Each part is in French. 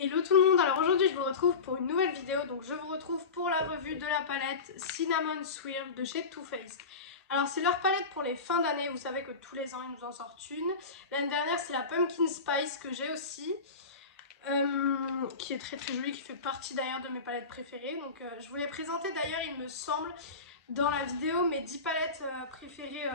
Hello tout le monde, alors aujourd'hui je vous retrouve pour une nouvelle vidéo, donc je vous retrouve pour la revue de la palette Cinnamon Swirl de chez Too Faced. Alors c'est leur palette pour les fins d'année, vous savez que tous les ans ils nous en sortent une. L'année dernière c'est la Pumpkin Spice que j'ai aussi, qui est très très jolie, qui fait partie d'ailleurs de mes palettes préférées. Donc je vous l'ai présentée d'ailleurs il me semble dans la vidéo mes 10 palettes préférées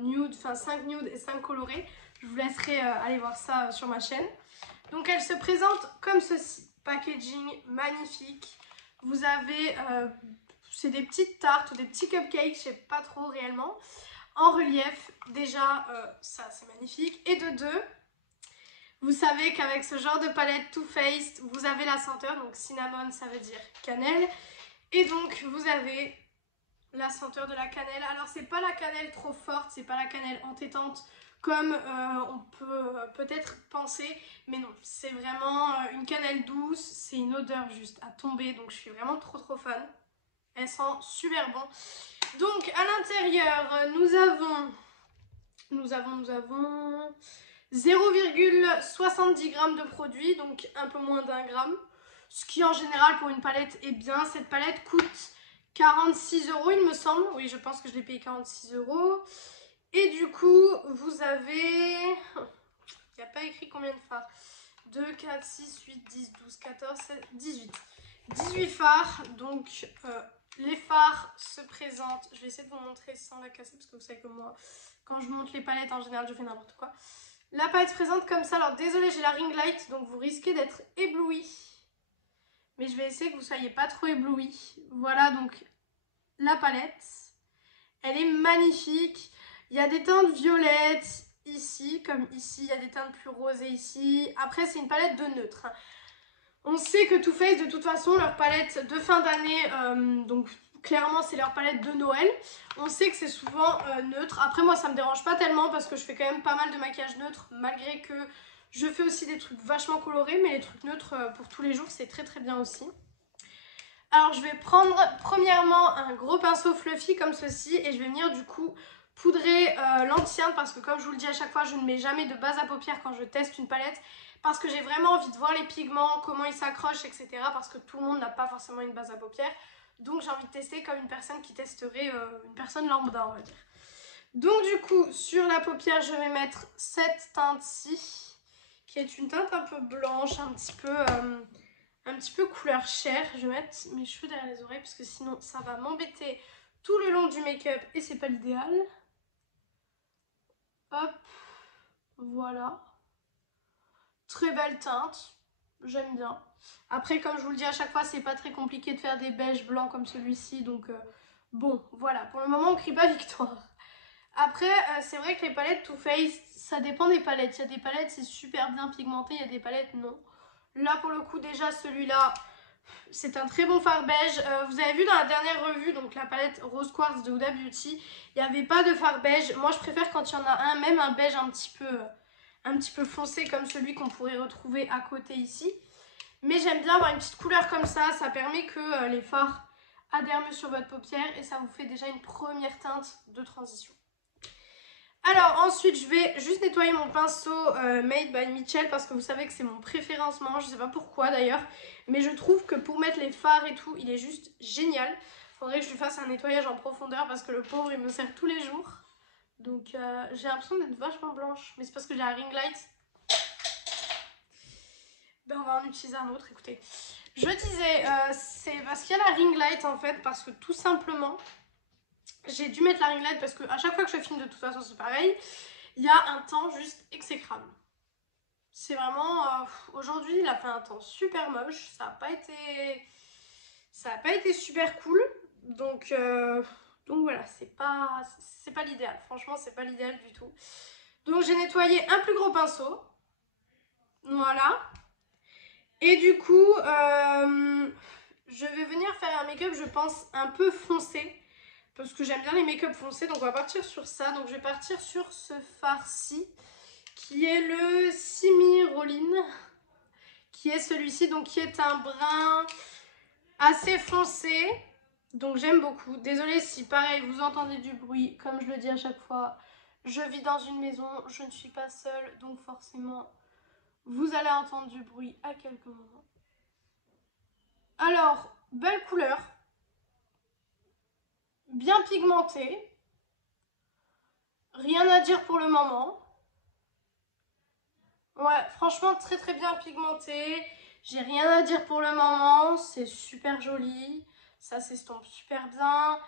nude, enfin 5 nude et 5 colorées. Je vous laisserai aller voir ça sur ma chaîne. Donc elle se présente comme ceci, packaging magnifique. Vous avez, c'est des petites tartes ou des petits cupcakes, je sais pas trop réellement, en relief. Déjà, ça c'est magnifique. Et de deux, vous savez qu'avec ce genre de palette Too Faced, vous avez la senteur, donc cinnamon ça veut dire cannelle. Et donc vous avez la senteur de la cannelle. Alors c'est pas la cannelle trop forte, c'est pas la cannelle entêtante comme on peut peut-être penser, mais non, c'est vraiment une cannelle douce, c'est une odeur juste à tomber, donc je suis vraiment trop fan. Elle sent super bon. Donc à l'intérieur, nous avons 0,70 g de produit, donc un peu moins d'1 gramme, ce qui en général pour une palette est bien. Cette palette coûte 46 € il me semble, oui je pense que je l'ai payé 46 €. Et du coup vous avez, il n'y a pas écrit combien de fards, 2, 4, 6, 8, 10, 12, 14, 16, 18 fards. Donc les fards se présentent, je vais essayer de vous montrer sans la casser parce que vous savez que moi quand je monte les palettes en général je fais n'importe quoi. La palette se présente comme ça, alors désolé j'ai la ring light donc vous risquez d'être ébloui, mais je vais essayer que vous ne soyez pas trop ébloui. Voilà donc la palette, elle est magnifique. Il y a des teintes violettes ici, comme ici, il y a des teintes plus rosées ici. Après, c'est une palette de neutre. On sait que Too Faced, de toute façon, leur palette de fin d'année, donc clairement, c'est leur palette de Noël. On sait que c'est souvent neutre. Après, moi, ça me dérange pas tellement parce que je fais quand même pas mal de maquillage neutre, malgré que je fais aussi des trucs vachement colorés, mais les trucs neutres pour tous les jours, c'est très bien aussi. Alors je vais prendre premièrement un gros pinceau fluffy comme ceci et je vais venir du coup poudrer l'anti-cerne parce que comme je vous le dis à chaque fois je ne mets jamais de base à paupières quand je teste une palette parce que j'ai vraiment envie de voir les pigments, comment ils s'accrochent, etc. parce que tout le monde n'a pas forcément une base à paupières, donc j'ai envie de tester comme une personne qui testerait une personne lambda on va dire. Donc du coup sur la paupière je vais mettre cette teinte-ci qui est une teinte un peu blanche, un petit peu couleur chair. Je vais mettre mes cheveux derrière les oreilles parce que sinon ça va m'embêter tout le long du make-up et c'est pas l'idéal. Hop, voilà. Très belle teinte, j'aime bien. Après comme je vous le dis à chaque fois c'est pas très compliqué de faire des beiges blancs comme celui-ci donc bon voilà, pour le moment on crie pas victoire. Après c'est vrai que les palettes Too Faced ça dépend des palettes. Il y a des palettes c'est super bien pigmenté, il y a des palettes non. Là pour le coup déjà celui-là c'est un très bon fard beige. Vous avez vu dans la dernière revue, donc la palette Rose Quartz de Huda Beauty, il n'y avait pas de fard beige. Moi je préfère quand il y en a un, même un beige un petit peu foncé comme celui qu'on pourrait retrouver à côté ici. Mais j'aime bien avoir une petite couleur comme ça permet que les fards adhèrent mieux sur votre paupière et ça vous fait déjà une première teinte de transition. Alors ensuite je vais juste nettoyer mon pinceau Made by Mitchell parce que vous savez que c'est mon préféré en ce moment, je sais pas pourquoi d'ailleurs, mais je trouve que pour mettre les fards et tout, il est juste génial. Faudrait que je lui fasse un nettoyage en profondeur parce que le pauvre il me sert tous les jours. Donc j'ai l'impression d'être vachement blanche, mais c'est parce que j'ai la ring light. Ben on va en utiliser un autre, écoutez. Je disais, c'est parce qu'il y a la ring light en fait, parce que tout simplement... J'ai dû mettre la ring light parce que à chaque fois que je filme de toute façon c'est pareil. Il y a un temps juste exécrable. C'est vraiment... aujourd'hui il a fait un temps super moche. Ça n'a pas été super cool. Donc voilà, c'est pas l'idéal. Franchement c'est pas l'idéal du tout. Donc j'ai nettoyé un plus gros pinceau. Voilà. Et du coup je vais venir faire un make-up je pense un peu foncé. Parce que j'aime bien les make-up foncés, donc on va partir sur ça. Donc je vais partir sur ce fard-ci, qui est le Simi Rollin, qui est celui-ci, donc qui est un brun assez foncé. Donc j'aime beaucoup. Désolée si pareil vous entendez du bruit, comme je le dis à chaque fois. Je vis dans une maison, je ne suis pas seule, donc forcément vous allez entendre du bruit à quelques moments. Alors, belle couleur. Bien pigmentée. Rien à dire pour le moment. Ouais, franchement, très très bien pigmenté. J'ai rien à dire pour le moment. C'est super joli. Ça s'estompe super bien.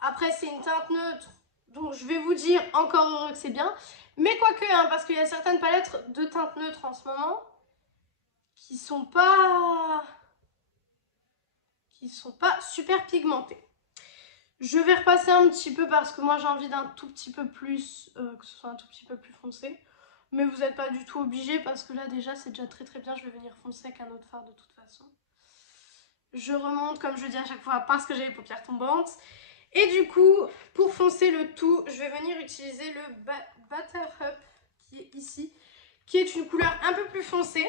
Après, c'est une teinte neutre. Donc, je vais vous dire encore heureux que c'est bien. Mais quoique, hein, parce qu'il y a certaines palettes de teintes neutres en ce moment qui sont pas super pigmentées. Je vais repasser un petit peu parce que moi j'ai envie d'un tout petit peu plus, que ce soit un tout petit peu plus foncé. Mais vous n'êtes pas du tout obligé parce que là déjà c'est déjà très très bien. Je vais venir foncer avec un autre fard de toute façon. Je remonte comme je dis à chaque fois parce que j'ai les paupières tombantes. Et du coup, pour foncer le tout, je vais venir utiliser le Butter Up qui est ici, qui est une couleur un peu plus foncée.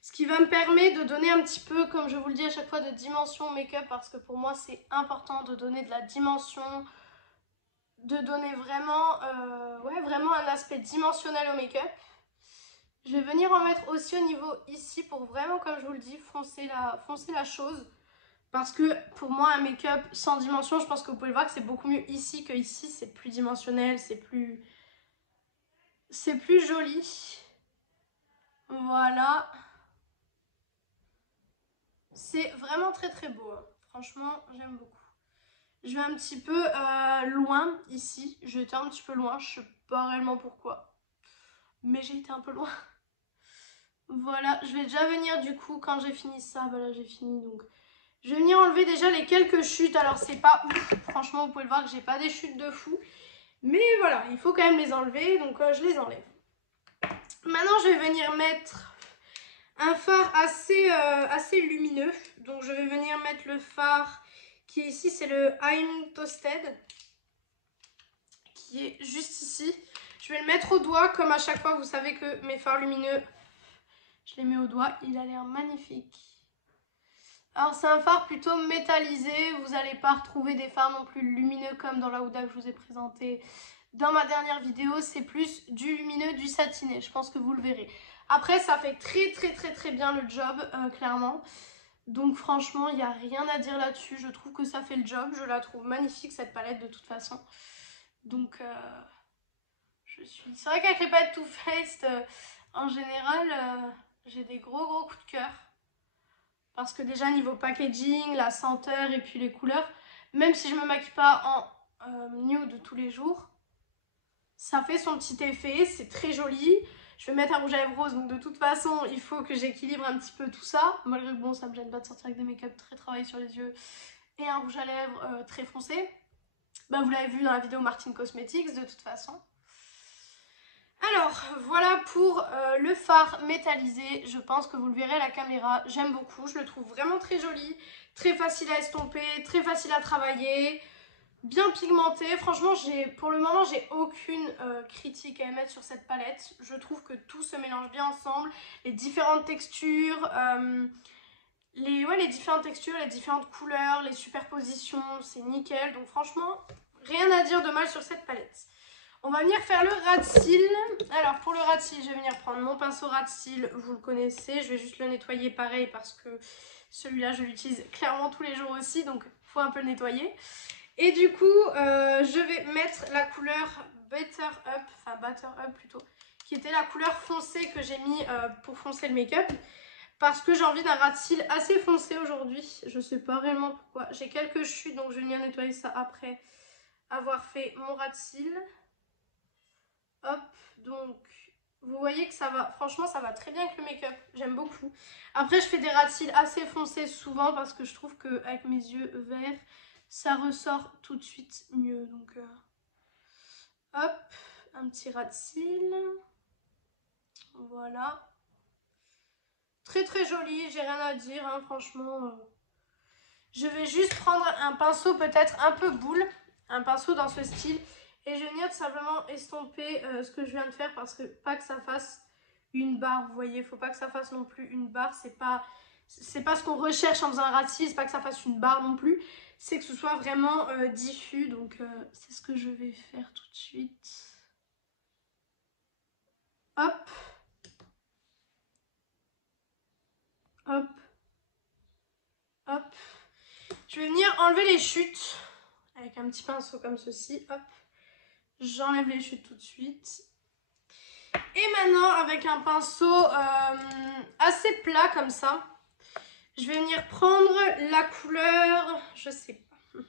Ce qui va me permettre de donner un petit peu, comme je vous le dis à chaque fois, de dimension au make-up parce que pour moi c'est important de donner de la dimension, de donner vraiment, ouais, vraiment un aspect dimensionnel au make-up. Je vais venir en mettre aussi au niveau ici pour vraiment, comme je vous le dis, foncer la chose. Parce que pour moi, un make-up sans dimension, je pense que vous pouvez le voir que c'est beaucoup mieux ici que ici. C'est plus dimensionnel, c'est plus joli. Voilà. C'est vraiment très très beau. Hein. Franchement, j'aime beaucoup. Je vais un petit peu loin ici. J'ai été un petit peu loin, je sais pas réellement pourquoi. Mais j'ai été un peu loin. Voilà, je vais déjà venir du coup quand j'ai fini ça. Bah là j'ai fini donc. Je vais venir enlever déjà les quelques chutes. Alors c'est pas ouf. Franchement, vous pouvez le voir que j'ai pas des chutes de fou. Mais voilà, il faut quand même les enlever. Donc je les enlève. Maintenant, je vais venir mettre un fard assez lumineux. Donc je vais venir mettre le fard qui est ici. C'est le I'm Toasted. Qui est juste ici. Je vais le mettre au doigt. Comme à chaque fois, vous savez que mes fards lumineux, je les mets au doigt. Il a l'air magnifique. Alors c'est un fard plutôt métallisé, vous n'allez pas retrouver des fards non plus lumineux comme dans la Huda que je vous ai présenté dans ma dernière vidéo, c'est plus du lumineux, du satiné, je pense que vous le verrez. Après ça fait très bien le job, clairement. Donc franchement il n'y a rien à dire là-dessus, je trouve que ça fait le job, je la trouve magnifique cette palette de toute façon. Donc c'est vrai qu'avec les palettes Too Faced, en général, j'ai des gros coups de cœur. Parce que déjà niveau packaging, la senteur et puis les couleurs, même si je me maquille pas en nude tous les jours, ça fait son petit effet, c'est très joli. Je vais mettre un rouge à lèvres rose, donc de toute façon, il faut que j'équilibre un petit peu tout ça. Malgré que bon, ça me gêne pas de sortir avec des make-up très travaillés sur les yeux et un rouge à lèvres très foncé. Bah, vous l'avez vu dans la vidéo Martin Cosmetics de toute façon. Alors, voilà pour le fard métallisé. Je pense que vous le verrez à la caméra. J'aime beaucoup. Je le trouve vraiment très joli. Très facile à estomper. Très facile à travailler. Bien pigmenté. Franchement, pour le moment, j'ai aucune critique à émettre sur cette palette. Je trouve que tout se mélange bien ensemble. Les différentes textures. Les différentes textures, les différentes couleurs, les superpositions. C'est nickel. Donc franchement, rien à dire de mal sur cette palette. On va venir faire le ras de cils. Alors pour le ras de cils, je vais venir prendre mon pinceau ras de cils, vous le connaissez. Je vais juste le nettoyer pareil parce que celui-là je l'utilise clairement tous les jours aussi, donc il faut un peu le nettoyer. Et du coup, je vais mettre la couleur Butter Up plutôt, qui était la couleur foncée que j'ai mis pour foncer le make-up. Parce que j'ai envie d'un ras de cils assez foncé aujourd'hui. Je sais pas réellement pourquoi. J'ai quelques chutes, donc je vais venir nettoyer ça après avoir fait mon ras de cils. Hop, donc vous voyez que ça va, franchement ça va très bien avec le make-up, j'aime beaucoup. Après je fais des ras de cils assez foncés souvent parce que je trouve qu'avec mes yeux verts, ça ressort tout de suite mieux. Donc hop, un petit ras de cils. Voilà. Très joli, j'ai rien à dire, hein, franchement. Je vais juste prendre un pinceau peut-être un peu boule, un pinceau dans ce style. Et je vais venir tout simplement estomper ce que je viens de faire parce que pas que ça fasse une barre, vous voyez, faut pas que ça fasse non plus une barre, c'est pas ce qu'on recherche en faisant un ras de cils, c'est pas que ça fasse une barre non plus, c'est que ce soit vraiment diffus, donc c'est ce que je vais faire tout de suite. Hop. Hop. enlever les chutes avec un petit pinceau comme ceci. Hop, j'enlève les chutes tout de suite. Et maintenant, avec un pinceau assez plat comme ça, je vais venir prendre la couleur, je sais pas,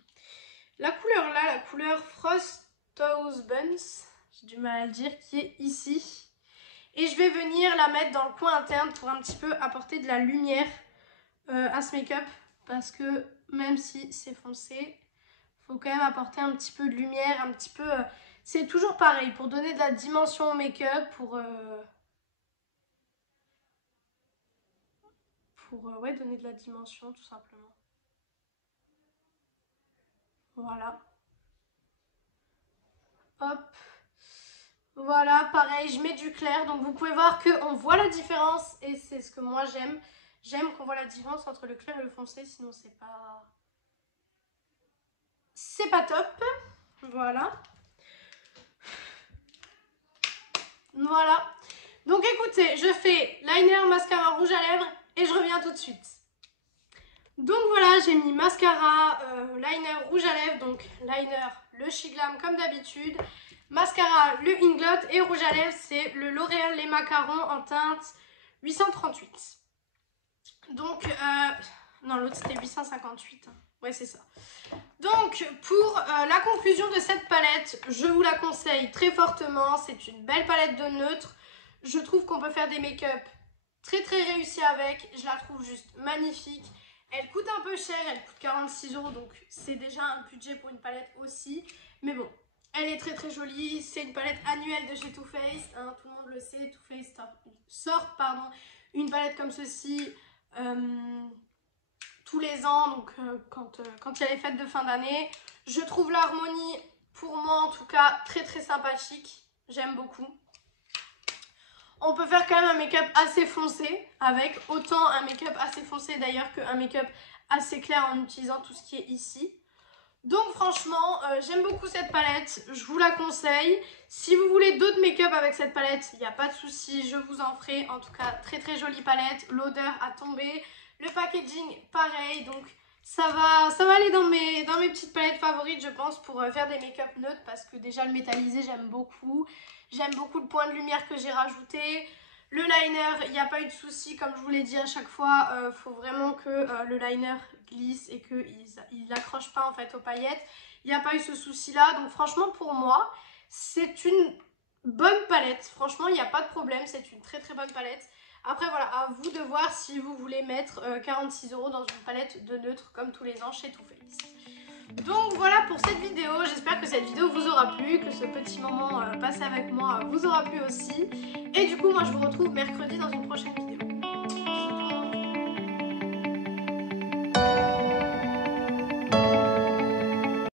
la couleur là, la couleur Frost Toast Buns, j'ai du mal à le dire, qui est ici. Et je vais venir la mettre dans le coin interne pour un petit peu apporter de la lumière à ce make-up. Parce que même si c'est foncé, il faut quand même apporter un petit peu de lumière, un petit peu... c'est toujours pareil, pour donner de la dimension au make-up, pour ouais, donner de la dimension tout simplement. Voilà. Hop. Voilà, pareil, je mets du clair. Donc vous pouvez voir qu'on voit la différence et c'est ce que moi j'aime. J'aime qu'on voit la différence entre le clair et le foncé, sinon c'est pas... c'est pas top. Voilà. Voilà. Donc écoutez, je fais liner, mascara, rouge à lèvres et je reviens tout de suite. Donc voilà, j'ai mis mascara, liner, rouge à lèvres, donc liner, le She Glam comme d'habitude, mascara, le Inglot et rouge à lèvres, c'est le L'Oréal Les Macarons en teinte 838. Donc, non l'autre c'était 858, ouais c'est ça. Donc pour la conclusion de cette palette, je vous la conseille très fortement, c'est une belle palette de neutre. Je trouve qu'on peut faire des make-up très réussis avec, je la trouve juste magnifique. Elle coûte un peu cher, elle coûte 46 €, donc c'est déjà un budget pour une palette aussi. Mais bon, elle est très jolie, c'est une palette annuelle de chez Too Faced, hein, tout le monde le sait, Too Faced sort une palette comme ceci tous les ans, donc quand il y a les fêtes de fin d'année. Je trouve l'harmonie, pour moi en tout cas, très sympathique, j'aime beaucoup. On peut faire quand même un make-up assez foncé avec, autant un make-up assez foncé d'ailleurs qu'un make-up assez clair en utilisant tout ce qui est ici. Donc franchement, j'aime beaucoup cette palette, je vous la conseille. Si vous voulez d'autres make-up avec cette palette, il n'y a pas de souci, je vous en ferai. En tout cas, très jolie palette, l'odeur a tombé, le packaging pareil, donc ça va aller dans mes petites palettes favorites, je pense, pour faire des make-up neutres, parce que déjà le métallisé, j'aime beaucoup. J'aime beaucoup le point de lumière que j'ai rajouté. Le liner, il n'y a pas eu de souci, comme je vous l'ai dit à chaque fois. Faut vraiment que le liner glisse et qu'il n'accroche pas en fait aux paillettes. Il n'y a pas eu ce souci-là. Donc franchement, pour moi, c'est une bonne palette. Franchement, il n'y a pas de problème. C'est une très bonne palette. Après, voilà, à vous de voir si vous voulez mettre 46 € dans une palette de neutre comme tous les ans chez Too Faced. Donc voilà pour cette vidéo, j'espère que cette vidéo vous aura plu, que ce petit moment passé avec moi vous aura plu aussi. Et du coup moi je vous retrouve mercredi dans une prochaine vidéo.